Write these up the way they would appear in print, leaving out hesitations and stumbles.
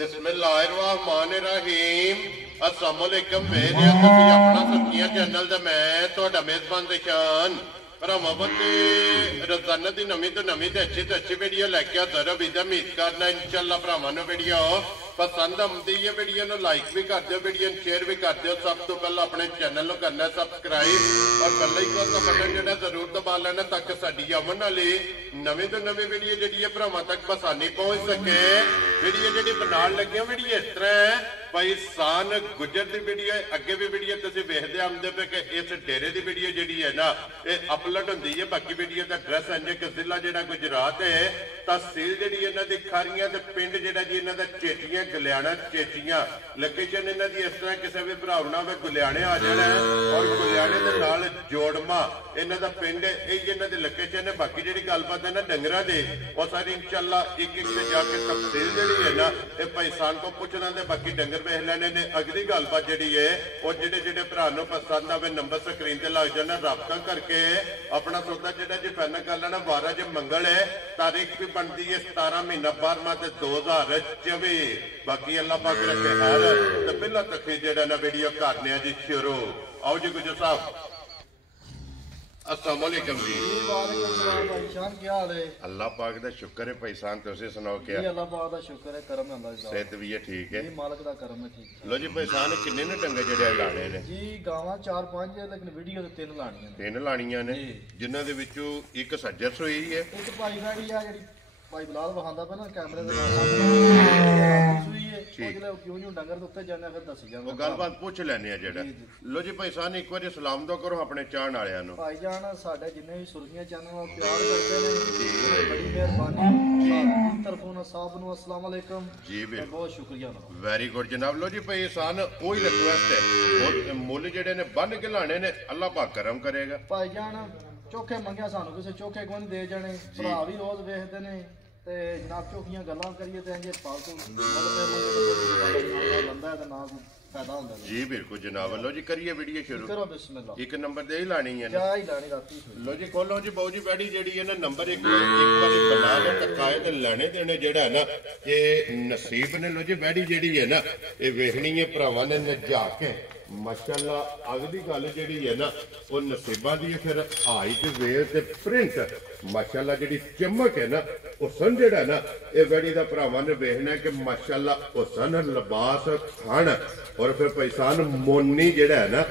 बिस्मिल्लाहिर्रहमानिर्रहीम अस्सलाम वालेकुम मेरे तुसी अपना सब्जियां चैनल ते मैं तुहाडा मेजबान दिशान भरावां बंदे रोजाना दी नवीं तो अच्छी वीडियो लैके आंदा रवि दा उम्मीद करना इंशाअल्लाह भरावां नूं वीडियो पसंद आउंदी है वीडियो नूं लाइक भी कर दिओ वीडियो नूं शेयर भी कर दिओ सब तो पहले अपने चैनल नूं करना सबसक्राइब और बेल आइकन दा बटन जिहड़ा जरूर दबा लेना ताकि साडी आउण वाली नवीं तो नवीं वीडियो जिहड़ी है भरावां तक आसानी पहुंच सके। वीडियो जिहड़ी बनाउण लगे वीडियो इस तरह है भाई सान गुजर की वीडियो अगे भी वीडियो तुसीं वेखदे आउंदे पे कि इस डेरे की वीडियो जिहड़ी है ना ये अपलोड हुंदी है। बाकी वीडियो का एड्रैस इंज कि जिला जिहड़ा गुजरात है तहसील जिहड़ी इन्हां दी खारियां ते पिंड जिहड़ा जी इन्हां दा चेचियां गलियाणा चेचियां लोकेशन इन्हां दी इस तरह किसी भी भरा ना होवे गुलियाणे आ जाना है और गुलियाणे दे नाल जोड़मा इन्हां दा पिंड यही इन्हां दी लोकेशन है। बाकी जिहड़ी गलबात है ना डंगरां दी वो सारी इंशाअल्लाह एक एक ते जाके तफसील जिहड़ी है ना ये भाई सान को पुछना ते बाकी डंगर वेख लेने ने। अगली गलबात जिहड़ी है वो जिहड़े भरा नूं पसंद आवे नंबर स्क्रीन ते लग जाना राबता करके अपना सौदा जिहड़ा जी फाइनल कर लेना। 12 ज मंगल है तारीख भी बनती है 17 महीना 12वां 2024। बाकी अल्लाह पाक रखे हाल ते पहला तक जिहड़ा ना वीडियो करने जी शुरू। आओ जी गुजर साहब अस्सलाम वालेकुम जी। क्या हाल है? अल्लाह पाक दा शुक्र है भाई सान तुसीं सुनाओ क्या? अल्लाह पाक दा शुक्र है करम है अल्लाह दा। सेहत भी है ठीक है? मालिक दा करम है ठीक। लो जी भाई सान किन्ने ने डंगर जेड़े लाने ने? जी गावां 4-5 है लेकिन वीडियो ते 3 लाणियां ने। 3 लाणियां ने जिन्हां दे विचों एक सज्जर सोई है एक भाई गाड़ी आ जेड़ी भाई बिलाल वहांदा पे ना कैमरे दे नाल सुई है ओजले क्यों नु डंगर दे उत्ते जाने फिर दस जांगा। वो गलबात पूछ लेने आ जेड़ा। लो जी भाई सान एक बार सलाम दो करो अपने चाहण वालियां नु। भाई जान साडे जिन्ने भी सुर्खियां चैनल नाल प्यार करदे ने बड़ी मेहरबानी साडी तरफों ना साहब नु अस्सलाम वालेकुम जी बहुत शुक्रिया। वेरी गुड जनाब। लो जी भाई सान कोई रिक्वेस्ट है और मुੱਲ जेड़े ने बन के लाने ने अल्लाह पाक करम करेगा। भाई जान चोखे मंगया सानू किसे चोखे कोई दे जाने भरा भी रोज वेखदे ने ते जनाब चोखियां गल्लां करिए ते इंजे फालतू बंदा है ते ना फायदा होंदा जी बिल्कुल जनाब। लो जी करिए वीडियो शुरू करो बिस्मिल्लाह। एक नंबर दे ही लानी है जा ही लानी राती। लो जी खोलो जी बाऊ जी बैठी जेड़ी है ना नंबर एक बारी बना लो टकाए ते लेने देने जेड़ा है ना ये नसीब ने। लो जी बैठी जेड़ी है ना ये वेखनी है भरावां ने नजा के माशाअल्लाह। अगली गल जेड़ी है ना वो नसीबा दी फिर हाइट वेट ते प्रिंट माशाअल्लाह जेड़ी चमक है ना वो सन जेड़ा ना ये बैठी दा भरावां ने वेखना कि माशाअल्लाह वो सन लिबास खान और फिर पैसान मोनी जेड़ा है ना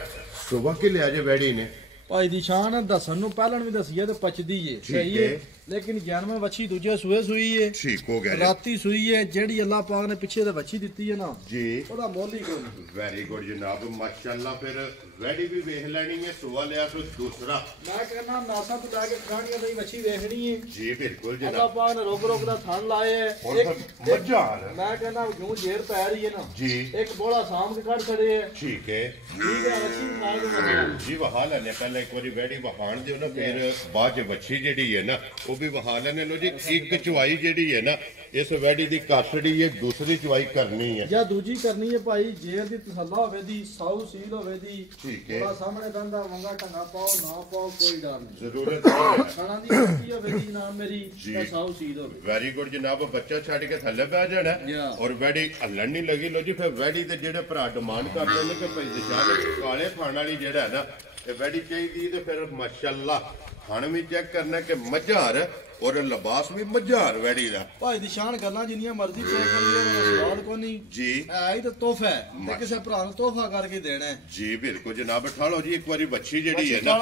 सुबह के लिया जे बैठी ने भाई दी शान दसन नु पहलन भी दसिए ते पचदी है सही है लेकिन 11वें वछी दूजे सुए सुई है ठीक हो गया राती सुई है जेड़ी अल्लाह पाक ने पीछे ते वछी दित्ती है ना जी ओदा मोल ही कोई। वेरी गुड जनाब माशाअल्लाह। फिर वेडी भी वेख लेनी है सुआ लिया तो दूसरा मैं कहना नासा तो जाके खानियां दी वछी देखनी है जी बिल्कुल जनाब। अल्लाह पाक ने रोक रोक दा थान लाए है एक मजार मैं कहना यूं जेर पै रही है ना जी एक बोला साम के काट खड़े है ठीक है वछी नाल दे जी वहा लेने पहले एक बारी वेडी वहाण दियो ना फिर बाद च वछी जेडी है ना वो भी वहा लेने। लो जी एक चुवाई जेडी है ना इस वेडी दी कासड़ी है दूसरी चुवाई करनी है या दूजी करनी है भाई जेर दी तसल्ला होवे दी साऊ सील होवे दी ठीक है सामने दंदा वंगा टंगा पाओ ना पाओ कोई डर नहीं जरूरत खाना दी होती होवे दी ना मेरी ते साऊ सील होवे। वेरी गुड जनाब। बच्चा छड़ के थल्ले बैठ जाना और वेडी हल्लण नहीं लगी। लो जी फिर वेडी दे जेड़े भरा डिमांड करदे ने कि भाई दिशा काले खाण वाली जेड़ा है ना ये वेडी चाहिदी ते फिर माशाअल्लाह खाण भी चेक करना कि मजार और लिबास भी मजार वेडी दा। भाई दी शान गल्लां जिन्नियां मर्जी चेक कर लियो सवाल कोनी जी है ही तो तोहफा है ते किसे भरा नु तोहफा करके देना है जी बिल्कुल जनाब। ठालो जी एक बारी बच्ची जेड़ी है ना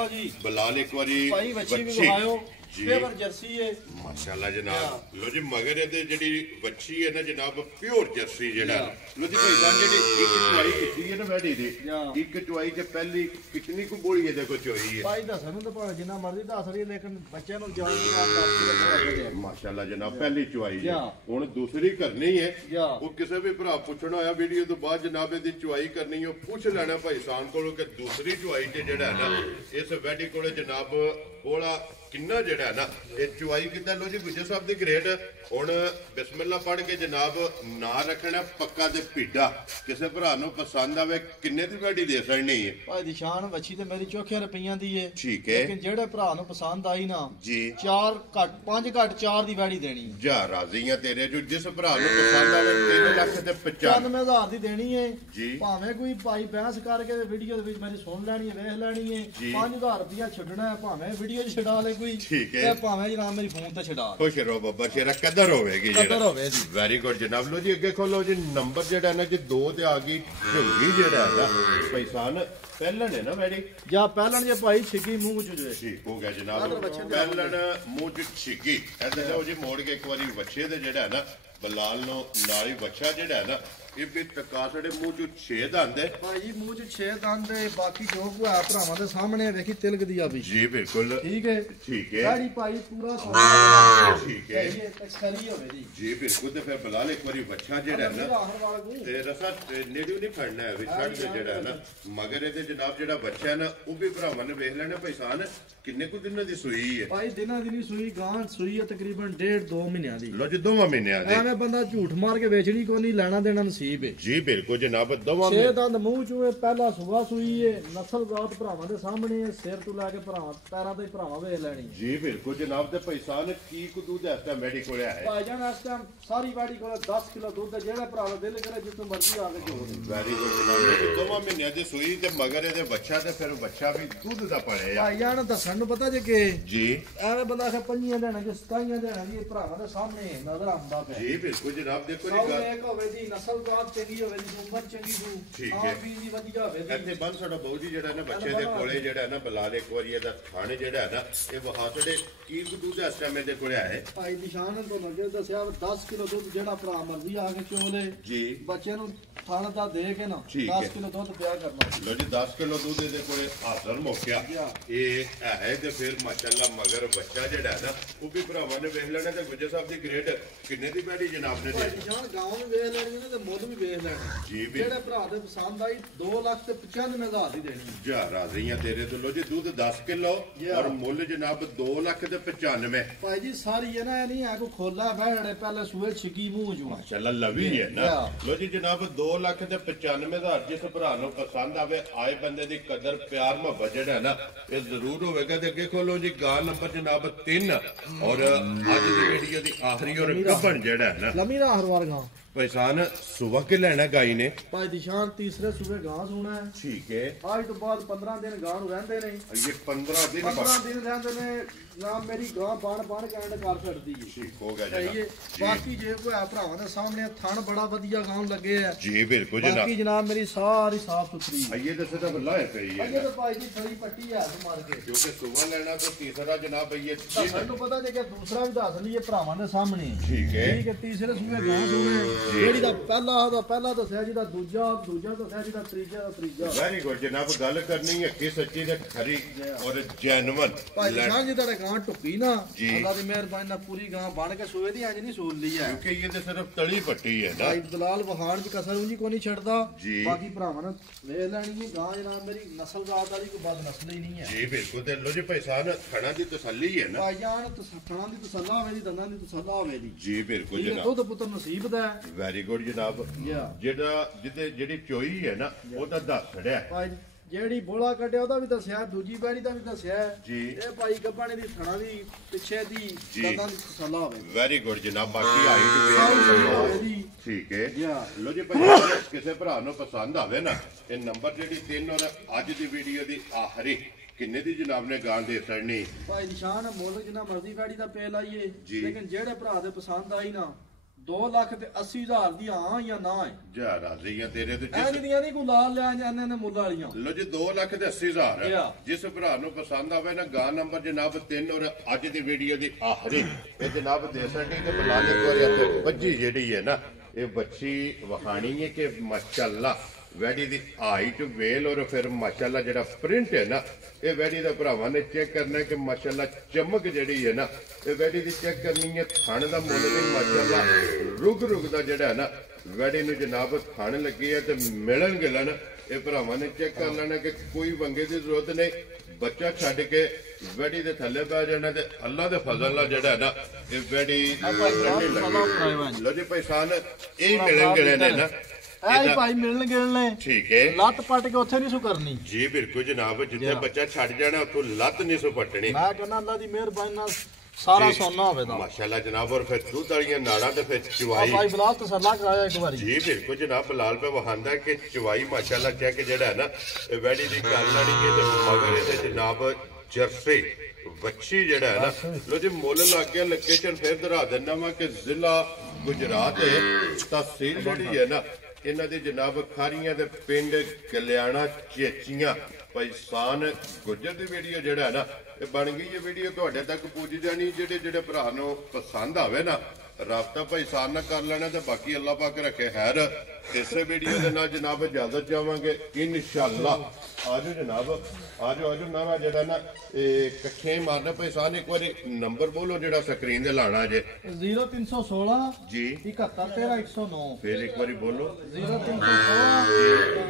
बिलाल एक बारी भाई बच्ची भी दिखाओ प्योर जर्सी है माशाअल्लाह जनाब। लो जी मगर ये जेड़ी बच्ची है ना जनाब प्योर जर्सी जेड़ा लो जी भाई जान जेड़ी एक चुवाई कीती है ना वेडी दी एक चुवाई के पहली कितनी को बोली है देखो चोई है भाई दस नु तो भावे जिन्ना मर्जी दस रही लेकिन बच्चे नु जान माशाअल्लाह जनाब पहली चुवाई है हुन दूसरी करनी है वो किसी भी भरा पूछना होया वीडियो तो बाद जनाब दी चुवाई करनी है पूछ लेना भाई सान कोलों कि दूसरी चुवाई च जेड़ा है ना इस वेडी कोले जनाब बोला ਕਿੰਨਾ ਜਿਹੜਾ ਨਾ ਇਹ ਚੁਆਈ ਕਿੱਦਾਂ ਲੋ ਜੀ ਗੁੱਜਰ ਸਾਹਿਬ ਦੀ ਗ੍ਰੇਡ ਹੁਣ ਬਿਸਮਿਲ੍ਲਾ ਪੜ੍ਹ ਕੇ ਜਨਾਬ ਨਾਂ ਰੱਖਣਾ ਪੱਕਾ ਤੇ ਭੀਡਾ ਕਿਸੇ ਭਰਾ ਨੂੰ ਪਸੰਦ ਆਵੇ ਕਿੰਨੇ ਦੀ ਵੈਡੀ ਦੇ ਸਕਣੀ ਹੈ ਭਾਈ ਦੀ ਸ਼ਾਨ ਵੱਛੀ ਤੇ ਮੇਰੀ 4 ਰੁਪਈਆਂ ਦੀ ਏ ਠੀਕ ਹੈ ਲੇਕਿਨ ਜਿਹੜੇ ਭਰਾ ਨੂੰ ਪਸੰਦ ਆਈ ਨਾ ਜੀ 4 ਘੱਟ 5 ਘੱਟ 4 ਦੀ ਵੈੜੀ ਦੇਣੀ ਜਾ ਰਾਜ਼ੀਆਂ ਤੇਰੇ ਜੋ ਜਿਸ ਭਰਾ ਨੂੰ ਪਸੰਦ ਆਵੇ 3 ਲੱਖ ਤੇ 95000 ਦੀ ਦੇਣੀ ਏ ਜੀ ਭਾਵੇਂ ਕੋਈ ਭਾਈ ਬਹਿਸ ਕਰਕੇ ਵੀਡੀਓ ਦੇ ਵਿੱਚ ਮੇਰੀ ਸੁਣ ਲੈਣੀ ਏ ਵੇਖ ਲੈਣੀ ਏ 5000 ਰੁਪਇਆ ਛੱਡਣਾ ਹੈ ਭਾਵੇਂ ਵੀਡੀਓ 'ਚ ਛਡਾ ਲੈ ਕੋਈ ਠੀਕ ਹੈ ਤੇ ਭਾਵੇਂ ਜਨਾਬ ਮੇਰੀ ਫੋਨ ਤੇ ਛਡਾ ਖੁਸ਼ ਰਹੋ ਬੱਬਾ ਸ਼ੇਰਾ ਕਦਰ ਹੋਵੇਗੀ ਕਦਰ ਹੋਵੇ ਜੀ ਵੈਰੀ ਗੁੱਡ ਜਨਾਬ ਲੋ ਜੀ ਅੱਗੇ ਖੋਲੋ ਜੀ ਨੰਬਰ ਜਿਹੜਾ ਨਾ ਜੀ 2 ਤੇ ਆ ਗਈ ਢੰਗੀ ਜਿਹੜਾ ਹੈ ਨਾ ਪੈਸਾਨ ਪਹਿਲਣ ਹੈ ਨਾ ਵੈਡੀ ਜਾਂ ਪਹਿਲਣ ਜੇ ਭਾਈ ਛਿੱਗੀ ਮੂੰਹ ਚ ਜੇ ਠੀਕ ਹੋ ਗਿਆ ਜਨਾਬ ਪਹਿਲਣ ਮੂੰਹ ਚ ਛਿੱਗੀ ਇੱਧਰ ਜਾਓ ਜੀ ਮੋੜ ਕੇ ਇੱਕ ਵਾਰੀ ਵੱਛੇ ਦੇ ਜਿਹੜਾ ਹੈ ਨਾ ਬਲਾਲ ਨੂੰ ਨਾਲ ਹੀ ਵੱਛਾ ਜਿਹੜਾ ਹੈ ਨਾ ਇਹ ਵੀ ਟਕਾ ਸਾਡੇ ਮੂੰਹ ਚ 6 ਦੰਦ ਹੈ ਭਾਈ ਜੀ ਮੂੰਹ ਚ 6 ਦੰਦ ਹੈ ਬਾਕੀ ਜੋ ਕੋ ਆ ਭਰਾਵਾਂ ਦੇ ਸਾਹਮਣੇ ਵੇਖੀ ਤਿਲਕ ਦੀ ਆ ਵੀ ਜੀ ਬਿਲਕੁਲ ਠੀਕ ਹੈ ਠੀਕ ਹੈ ਸਾਡੀ ਭਾਈ ਪੂਰਾ ਸੋਨਾ ਠੀਕ ਹੈ ਇਹ ਤਸਕਰੀ ਹੋਵੇ ਜੀ ਬਿਲਕੁਲ ਤੇ ਫਿਰ ਬਲਾਲ ਇੱਕ ਵਾਰੀ ਵੱਛਾ ਜਿਹੜਾ ਹੈ ਨਾ ਤੇ ਰਸਾ ਨੇੜਿਓ ਨਹੀਂ ਫੜਨਾ ਹੈ ਵੀ ਛੱਡ ਦੇ ਜਿਹੜਾ ਹੈ ਨਾ ਮਗਰ ਇਹਦੇ ਜਨਾਬ ਜਿਹੜਾ ਬੱਚਾ ਹੈ ਨਾ ਉਹ ਵੀ ਭਰਾਵਾਂ ਨੇ ਵੇਖ ਲੈਣਾ ਪੈਸਾਨ ਕਿੰਨੇ ਕੁ ਦਿਨਾਂ ਦੀ ਸੂਈ ਹੈ ਭਾਈ ਦਿਨਾਂ ਦੀ ਨਹੀਂ ਸੂਈ ਗਾਂ ਸੂਈ ਹੈ ਤਕਰੀਬਨ 1.5-2 ਮਹੀਨਿਆਂ ਦੀ ਲੋ ਜੀ 2 ਮਹੀਨਿਆਂ ਦੀ ਐਵੇਂ ਬੰਦਾ ਝੂਠ ਮਾਰ ਕੇ ਵੇਚਣੀ ਕੋਈ ਨਹੀਂ ਲੈਣਾ ਦੇਣਾ ਨਸੀਬ ਹੈ ਜੀ ਬਿਲਕੁਲ ਜਨਾਬ 2 ਛੇ ਦੰਦ ਮੂੰਹ ਚੂਏ ਪਹਿਲਾ ਸੁਆ ਸੂਈ ਹੈ ਨਸਲ ਜ਼ਾਤ ਭਰਾਵਾਂ ਦੇ ਸਾਹਮਣੇ ਹੈ ਸਿਰ ਤੋਂ ਲੈ ਕੇ ਭਰਾਵਾਂ ਪੈਰਾਂ ਤੇ ਭਰਾਵਾਂ ਵੇਖ ਲੈਣੀ ਜੀ ਬਿਲਕੁਲ ਜਨਾਬ ਤੇ ਪੈਸਾਨ ਕੀ ਕੁ ਦੁੱਧ ਐਸਾ ਮੈਡੀ ਕੋਲ ਹੈ ਭਾਈ ਜਾਨ ਇਸ ਟਾਈਮ ਸਾਰੀ ਬਾੜੀ ਕੋਲ 10 ਕਿਲੋ ਦੁੱਧ ਹੈ ਜਿਹੜਾ ਭਰਾ ਦਾ ਦਿਲ ਕਰੇ ਜਿੱਥੋਂ ਮਰਜ਼ੀ ਆ ਕੇ ਚੋ ਵੈਰੀ ਗੁੱਡ ਜਨਾਬ 2 ਮਹੀਨਿਆਂ ਦੀ ਸੂਈ ਤੇ ਮਗਰ ਇਹਦੇ ਬੱਚਾ ਤੇ ਫਿਰ ਬੱਚਾ ਵੀ ਦੁੱਧ ਦਾ ਪੜਿਆ ਭਾਈ ਜਾਨ ਦੱਸਣ ਨੂੰ ਪਤਾ ਜੇ ਕਿ ਜੀ ਐਵੇਂ ਬੰਦਾ ਆਖੇ 5 ਦੇਣਾ ਜੇ 27 ਦੇਣਾ ਜੀ ਭਰਾਵਾਂ ਦੇ ਸਾਹਮਣੇ ਨਜ਼ਰ ਆਉਂਦਾ ਪਿਆ ਜੀ ਬਿਲਕੁਲ ਜਨਾਬ ਦੇਖੋ ਜੀ ਸੌ ਗੱਲ ਇੱਕ ਹੋਵੇ ਜੀ ਨਸਲ ਜ਼ਾਤ ਚੰਗੀ ਹੋਵੇ ਜੀ ਉਮਰ ਚੰਗੀ ਹੋ ਠੀਕ ਹੈ। ਖਾਣ ਪੀਣ ਦੀ ਵਧੀਆ ਹੋਵੇ ਜੀ ਇੱਥੇ ਬੰਦ ਸਾਡਾ ਬਾਊ ਜੀ ਜਿਹੜਾ ਨਾ ਬੱਚੇ ਦੇ ਕੋਲੇ ਜਿਹੜਾ ਨਾ ਬਲਾਲ ਇੱਕ ਵਾਰੀ ਇਹਦਾ ਥਾਣੇ ਜਿਹੜਾ ਹੈ ਨਾ ਇਹ ਵਹਾ ਸਾਡੇ ਕੀ ਕੁ ਦੁੱਧ ਇਸ ਟਾਈਮ ਇਹਦੇ ਕੋਲੇ ਆਏ ਭਾਈ ਨਿਸ਼ਾਨ ਤੋਂ ਲੱਗੇ ਦੱਸਿਆ 10 ਕਿਲੋ ਦੁੱਧ ਜਿਹੜਾ ਭਰਾ ਮਰਜ਼ੀ ਆ ਕੇ ਚੋਲੇ ਜੀ ਬੱਚੇ ਨੂੰ ਥਣ ਦਾ ਦੇ ਕੇ ਨਾ ਠੀਕ 10 ਹੈ। ਕਿਲੋ ਦੁੱਧ ਪਿਆ ਕਰਨਾ ਲੋ ਜੀ 10 ਕਿਲੋ ਦੁੱਧ ਇਹਦੇ ਕੋਲੇ ਹਾਜ਼ਰ ਮੋਕਿਆ ਇਹ ਹੈ ਤੇ ਫਿਰ ਮਾਸ਼ਾਅੱਲਾ ਮਗਰ ਬੱਚਾ ਜਿਹੜਾ ਹੈ ਨਾ ਉਹ ਵੀ ਭਰਾਵਾਂ ਨੇ ਵੇਖ ਲੈਣਾ ਤੇ ਗੁੱਜਰ ਸਾਹਿਬ ਦੀ ਗ੍ਰੇਡ ਕਿੰਨੇ ਦੀ ਬੈਠੀ ਜਨਾਬ ਨੇ ਭਾਈ ਦੇ ਨਿਸ਼ਾਨ ਗਾਉਂ ਵੀ ਵੇਖ ਲੈਣੀ ਨੇ ਤੇ ਮੁੱਲ ਵੀ ਵੇਖ ਲੈਣਾ ਜੀ ਵੀ ਜਿਹੜੇ ਭਰਾ ਦੇ ਪਸੰਦ ਆਈ 2,95,000 ਦੀ ਦੇਣੀ ਜਾ ਰਾਜ਼ੀਆਂ ਤੇਰੇ ਤੋਂ ਲੋ ਜੀ ਦੁੱਧ 10 ਕਿਲੋ ਔਰ ਮੁੱਲ ਜਨਾਬ 2,95,000 ਭਾਈ ਜੀ ਸਾਰੀ ਇਹ ਨਾ ਇਹ ਨਹੀਂ ਹੈ ਕੋ ਖੋਲਾ ਬਹਿੜੇ ਪਹਿਲੇ ਸੂਏ ਛਿੱਕੀ ਮੂੰਹ ਜੂ ਮਾਸ਼ਾਅੱਲਾ ਲਵੀ ਹੈ ਨਾ ਲੋ ਜੀ ਜਨਾਬ 2,95,000 ਜਿਸ ਭਰਾ ਨੂੰ ਪਸੰਦ ਆਵੇ ਆਏ ਬੰਦੇ ਦੀ ਕਦਰ ਪਿਆਰ ਮੁਹੱਬਤ ਜਿਹੜਾ ਹੈ ਨਾ ਇਹ ਜ਼ਰੂਰ ਹੋਵੇਗਾ ਤੇ ਅੱਗੇ ਖੋਲੋ ਜੀ ਗਾਂ ਨੰਬਰ ਜਨਾਬ 3 ਔਰ ਅੱਜ ਦੀ ਵੀਡੀਓ ਦੀ ਆਖਰੀ ਔਰ ਗੱਭਣ ਜਿਹੜਾ ਹੈ ਨਾ ਲੰਮੀ ਨਾ ਹਰ ਵਾਰ ਗਾਂ ਪੈਸਾਨ ਸੁਬਹ ਕੇ ਲੈਣਾ ਗਾਈ ਨੇ ਭਾਈ ਦਿਸ਼ਾਨ ਤੀਸਰੇ ਸੂਬੇ ਗਾਂ ਸੋਣਾ ਹੈ ਠੀਕ ਹੈ ਅੱਜ ਤੋਂ ਬਾਅਦ 15 ਦਿਨ ਗਾਂ ਨੂੰ ਰਹਿੰਦੇ ਨੇ ਇਹ 15 ਦਿਨ 15 ਦਿਨ ਰਹਿੰਦੇ ਨੇ ਨਾ ਮੇਰੀ ਗਾਂ ਬਣ ਕੇ ਐਂਡ ਕਰ ਛੱਡਦੀ ਏ ਠੀਕ ਹੋ ਗਿਆ ਸਹੀ ਏ ਜਨਾਬ ਬਾਕੀ ਜੇ ਕੋਈ ਆ ਭਰਾਵਾਂ ਦੇ ਸਾਹਮਣੇ ਥਣ ਬੜਾ ਵਧੀਆ ਗਾਂ ਲੱਗੇ ਆ ਜੀ ਬਿਲਕੁਲ ਜਨਾਬ ਬਾਕੀ ਜਨਾਬ ਮੇਰੀ ਸਾਰੀ ਸਾਫ ਸੁਥਰੀ ਆਈਏ ਦੱਸੇ ਤਾਂ ਬੱਲਾ ਹੈ ਪਈ ਅੱਗੇ ਹੈ ਤਾਂ ਭਾਈ ਜੀ ਥੜੀ ਪੱਟੀ ਆ ਮਾਰ ਕੇ ਕਿਉਂਕਿ ਸੁਬਹ ਲੈਣਾ ਤਾਂ ਤੀਸਰਾ ਜਨਾਬ ਇਹ ਸਾਨੂੰ ਪਤਾ ਜੇ ਕਿ ਦੂਸਰਾ ਵੀ ਦੱਸ ਲਈਏ ਭਰਾਵਾਂ ਦੇ ਸਾਹਮਣੇ ਠੀਕ ਹੈ ਠੀਕ ਹੈ ਤੀਸਰੇ ਸੂਬੇ ਗਾਂ ਸੋਣੇ ਜਿਹੜੀ ਦਾ ਪਹਿਲਾ ਦੱਸਿਆ ਜਿਹਦਾ ਦੂਜਾ ਦੱਸਿਆ ਜਿਹਦਾ ਤੀਜਾ ਵੈਰੀ ਗੁੱਡ ਜਨਾਬ ਗੱਲ ਕਰਨੀ ਹੈ ਕਿ ਸੱਚੀ ਤੇ ਖਰੀ ਔਰ ਜੈਨੂਨ ਭਾਈ ਨਿਸ਼ਾਨ ਜੀ ਤੁਹਾਡੇ ਗਾਂ ਟੁੱਕੀ ਨਾ ਜੀ। ਅੱਲਾ ਦੀ ਮਿਹਰਬਾਨੀ ਨਾਲ ਪੂਰੀ ਗਾਂ ਬਣ ਕੇ ਸੂਏ ਦੀ ਅੱਜ ਨਹੀਂ ਸੂਲ ਲਈ ਹੈ ਕਿਉਂਕਿ ਇਹ ਤੇ ਸਿਰਫ ਤਲੀ ਪੱਟੀ ਹੈ ਨਾ ਭਾਈ ਦਲਾਲ ਵਹਾਣ ਚ ਕਸਰ ਉਂਜੀ ਕੋਈ ਨਹੀਂ ਛੱਡਦਾ ਜੀ। ਬਾਕੀ ਭਰਾਵਾਂ ਨੇ ਵੇਖ ਲੈਣੀ ਹੈ ਗਾਂ ਜਨਾਬ ਮੇਰੀ ਨਸਲ ਜ਼ਾਤ ਵਾਲੀ ਕੋਈ ਬਦ ਨਸਲ ਹੀ ਨਹੀਂ ਹੈ ਜੀ ਬਿਲਕੁਲ ਤੇ ਲੋ ਜੀ ਪੈਸਾਨ ਖੜਾ ਦੀ ਤਸੱਲੀ ਹੈ ਨਾ ਭਾਈ ਜਾਨ ਤਸੱਖਣਾ ਦੀ ਤਸੱਲਾ ਹੋਵੇ ਦੀ ਦੰਦਾਂ ਦੀ ਤਸੱਲਾ ਹੋਵੇ ਦੀ ਜੀ ਬਿਲਕੁਲ ਇਹ ਜਨਾਬ ਦੁੱਧ ਪੁੱਤਰ ਨਸੀਬ ਦਾ ਹੈ ਵੈਰੀ ਗੁੱਡ ਜਨਾਬ ਜਿਹੜਾ ਜਿਹੜੀ ਚੋਈ ਹੈ ਨਾ ਉਹ ਤਾਂ ਦੱਸ ਛੜਿਆ ਭਾਈ ਜਿਹੜੀ ਬੋਲਾ ਕੱਢਿਆ ਉਹਦਾ ਵੀ ਦੱਸਿਆ ਦੂਜੀ ਬੈੜੀ ਦਾ ਵੀ ਦੱਸਿਆ ਜੀ। ਇਹ ਭਾਈ ਗੱਬਾਣੇ ਦੀ ਥਣਾ ਦੀ ਪਿੱਛੇ ਦੀ ਜੀ। ਦੰਦਾਂ ਦੀ ਤਸੱਲਾ ਹੋਵੇ ਵੈਰੀ ਗੁੱਡ ਜਨਾਬ ਬਾਕੀ ਸਾਰੀ ਹਾਈਟ ਹੋਵੇ ਦੀ ਠੀਕ ਹੈ ਯਾ ਲੋ ਜੀ ਭਾਈ ਕਿਸੇ ਭਰਾ ਨੂੰ ਪਸੰਦ ਆਵੇ ਨਾ ਇਹ ਨੰਬਰ ਜਿਹੜੀ 3 ਔਰ ਅੱਜ ਦੀ ਵੀਡੀਓ ਦੀ ਆਖਰੀ ਕਿੰਨੇ ਦੀ ਜਨਾਬ ਨੇ ਗਾਂ ਦੇ ਸੜਨੀ ਭਾਈ ਨਿਸ਼ਾਨ ਮੁੱਲ ਜਿੰਨਾ ਮਰਜ਼ੀ ਗਾੜੀ ਦਾ ਪੇ ਲਾਈਏ ਜੀ। ਲੇਕਿਨ ਜਿਹੜੇ ਭਰਾ ਦੇ ਪਸੰਦ ਆਈ ਨਾ 2,80,000 ਦੀ ਹਾਂ ਜਾਂ ਨਾ ਹੈ ਜਾ ਰਾਜ਼ੀਆਂ ਤੇਰੇ ਤੇ ਐ ਦੀਆਂ ਨਹੀਂ ਕੋਈ ਲਾਲ ਲਿਆ ਜਾਂਦੇ ਨੇ ਮੁੱਲ ਵਾਲੀਆਂ ਲੋ ਜੀ 2,80,000 Yeah. ਜਿਸ ਭਰਾ ਨੂੰ ਪਸੰਦ ਆਵੇ ਨਾ ਗਾਂ ਨੰਬਰ ਜਨਾਬ 3 ਔਰ ਅੱਜ ਦੀ ਵੀਡੀਓ ਦੀ ਆਖਰੀ ਇਹ ਜਨਾਬ ਦੇ ਸਕਦੀ ਤੇ ਬੁਲਾ ਲੈ ਇੱਕ ਵਾਰੀ ਇੱਥੇ ਬੱਜੀ ਜਿਹੜੀ ਹੈ ਨਾ ਇਹ ਬੱਚੀ ਵਖਾਣੀ ਹੈ ਕਿ ਮਾਸ਼ਾਅੱਲਾ ਵੈਡੀ ਦੀ ਹਾਈਟ ਵੇਲ ਔਰ ਫਿਰ ਮਾਸ਼ਾਅੱਲਾ ਜਿਹੜਾ ਪ੍ਰਿੰਟ ਹੈ ਨਾ ਇਹ ਵੈਡੀ ਦਾ ਭਰਾਵਾਂ ਨੇ ਚੈੱਕ ਕਰਨਾ ਕਿ ਮਾਸ਼ਾਅੱਲਾ ਚਮਕ ਜਿਹੜੀ ਹੈ ਨਾ ਇਹ ਵੈਡੀ ਦੀ ਚੈੱਕ ਕਰਨੀ ਹੈ ਥਣ ਦਾ ਮੁੱਲ ਵੀ ਮਾਸ਼ਾਅੱਲਾ ਰੁਗ ਦਾ ਜਿਹੜਾ ਹੈ ਨਾ ਵੈਡੀ ਨੂੰ ਜਨਾਬ ਥਣ ਲੱਗੀ ਹੈ ਤੇ ਮਿਲਣ ਗਿਲਣ ਇਹ ਭਰਾਵਾਂ ਨੇ ਚੈੱਕ ਕਰ ਲੈਣਾ ਕਿ ਕੋਈ ਵੰਗੇ ਦੀ ਜ਼ਰੂਰਤ ਨਹੀਂ ਬੱਚਾ ਛੱਡ ਕੇ ਵੈੜੀ ਦੇ ਥੱਲੇ ਪੈ ਜਾਣਾ ਤੇ ਅੱਲਾ ਦੇ ਫਜ਼ਲ ਨਾਲ ਜਿਹੜਾ ਹੈ ਨਾ ਇਹ ਵੈੜੀ ਲੋ ਜੀ ਭਾਈਸਾਨ ਇਹ ਮਿਲਣਗੇ ਨੇ ਨਾ ਇਹ ਭਾਈ ਮਿਲਣਗੇ ਨੇ ਠੀਕ ਹੈ ਲੱਤ ਪੱਟ ਕੇ ਉੱਥੇ ਨਹੀਂ ਸੁ ਕਰਨੀ ਜੀ ਬਿਲਕੁਲ ਜਨਾਬ ਜਿੱਥੇ ਬੱਚਾ ਛੱਡ ਜਾਣਾ ਉੱਥੋਂ ਲੱਤ ਨਹੀਂ ਸੁ ਪੱਟਣੀ ਮੈਂ ਕਹਿੰਦਾ ਅੱਲਾ ਦੀ ਮਿਹਰਬਾਨੀ ਨਾਲ ਸਾਰਾ ਸੋਨਾ ਹੋਵੇ ਤਾਂ ਮਾਸ਼ਾਅੱਲਾ ਜਨਾਬ ਔਰ ਫਿਰ ਦੁੱਧ ਵਾਲੀਆਂ ਨਾੜਾਂ ਤੇ ਫਿਰ ਚਵਾਈ ਭਾਈ ਬਲਾਲ ਤਸੱਲਾ ਕਰਾਇਆ ਇੱਕ ਵਾਰੀ ਜੀ ਬਿਲਕੁਲ ਜਨਾਬ ਬਲਾਲ ਪੇ ਵਹਾਂਦਾ ਕਿ ਚਵਾਈ ਮਾਸ਼ਾਅੱਲਾ ਚੈੱਕ ਜਿਹੜਾ ਹੈ ਨਾ ਇਹ ਵੈੜੀ ਦੀ ਗੱਲ ਲੜੀ ਕੇ ਤੇ ਮਗਰ ਇਹਦੇ ਜਨਾਬ ਜਰਸੀ ਬੱਚੀ ਜਿਹੜਾ ਹੈ ਨਾ ਲੋ ਜੀ ਮੁੱਲ ਲੱਗ ਗਿਆ ਲੋਕੇਸ਼ਨ ਫਿਰ ਦਰਾ ਦਿੰਦਾ ਵਾ ਕਿ ਜ਼ਿਲ੍ਹਾ ਗੁਜਰਾਤ ਹੈ ਤਹਿਸੀਲ ਜਿਹੜੀ ਹੈ ਨਾ ਇਹਨਾਂ ਦੀ ਜਨਾਬ ਖਾਰੀਆਂ ਦੇ ਪਿੰਡ ਕਲਿਆਣਾ ਚੇਚੀਆਂ ਭਾਈਸਾਨ ਗੁੱਜਰ ਦੀ ਵੀਡੀਓ ਜਿਹੜਾ ਹੈ ਨਾ ਇਹ ਬਣ ਗਈ ਇਹ ਵੀਡੀਓ ਤੁਹਾਡੇ ਤੱਕ ਪਹੁੰਚ ਜਾਣੀ ਜਿਹੜੇ ਭਰਾ ਨੂੰ ਪਸੰਦ ਆਵੇ ਨਾ ਰਾਬਤਾ ਭਾਈਸਾਨ ਨਾਲ ਕਰ ਲੈਣਾ ਤੇ ਬਾਕੀ ਅੱਲਾਹ ਪਾਕ ਰੱਖੇ ਖੈਰ ਇਸੇ ਵੀਡੀਓ ਦੇ ਨਾਲ ਜਨਾਬ ਇਜਾਜ਼ਤ ਚਾਹਾਂਗੇ ਇਨਸ਼ਾਅੱਲਾ ਆਜੋ ਜਨਾਬ ਆਜੋ ਨਾ ਜਿਹੜਾ ਨਾ ਇਹ ਇਕੱਠੇ ਮਾਰਨਾ ਭਾਈਸਾਨ ਇੱਕ ਵਾਰੀ ਨੰਬਰ ਬੋਲੋ ਜਿਹੜਾ ਸਕਰੀਨ ਤੇ ਲਾਣਾ ਜੇ 0316 ਜੀ 7113 ਫਿਰ ਇੱਕ ਵਾਰੀ ਬੋਲੋ 0316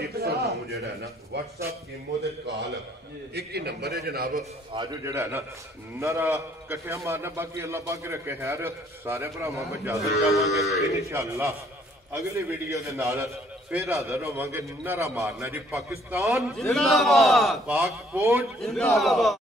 109 ਜਿਹੜਾ ਹੈ ਨਾ WhatsApp ਇਮੋ ਤੇ ਕਾਲ ਇੱਕ ਹੀ ਨੰਬਰ ਹੈ ਜਨਾਬ ਆਜੋ ਜਿਹੜਾ ਹੈ ਨਾ ਨਰਾ ਇਕੱਠਿਆਂ ਮਾਰਨਾ ਬਾਕੀ ਅੱਲਾਹ ਪਾਕ ਰੱਖੇ ਖੈਰ ਸਾਰੇ ਭਰਾਵਾਂ ਨੂੰ ਇਜਾਜ਼ਤ ਚਾਹਾਂਗੇ ਇਨਸ਼ਾਅੱਲਾ ਅਗਲੀ ਵੀਡੀਓ ਦੇ ਨਾਲ ਫਿਰ ਹਾਜ਼ਰ ਹੋਵਾਂਗੇ ਨਰਾ ਮਾਰਨਾ ਜੀ ਪਾਕਿਸਤਾਨ ਜਿੰਦਾਬਾਦ ਪਾਕ ਫੌਜ ਜਿੰਦਾਬਾਦ।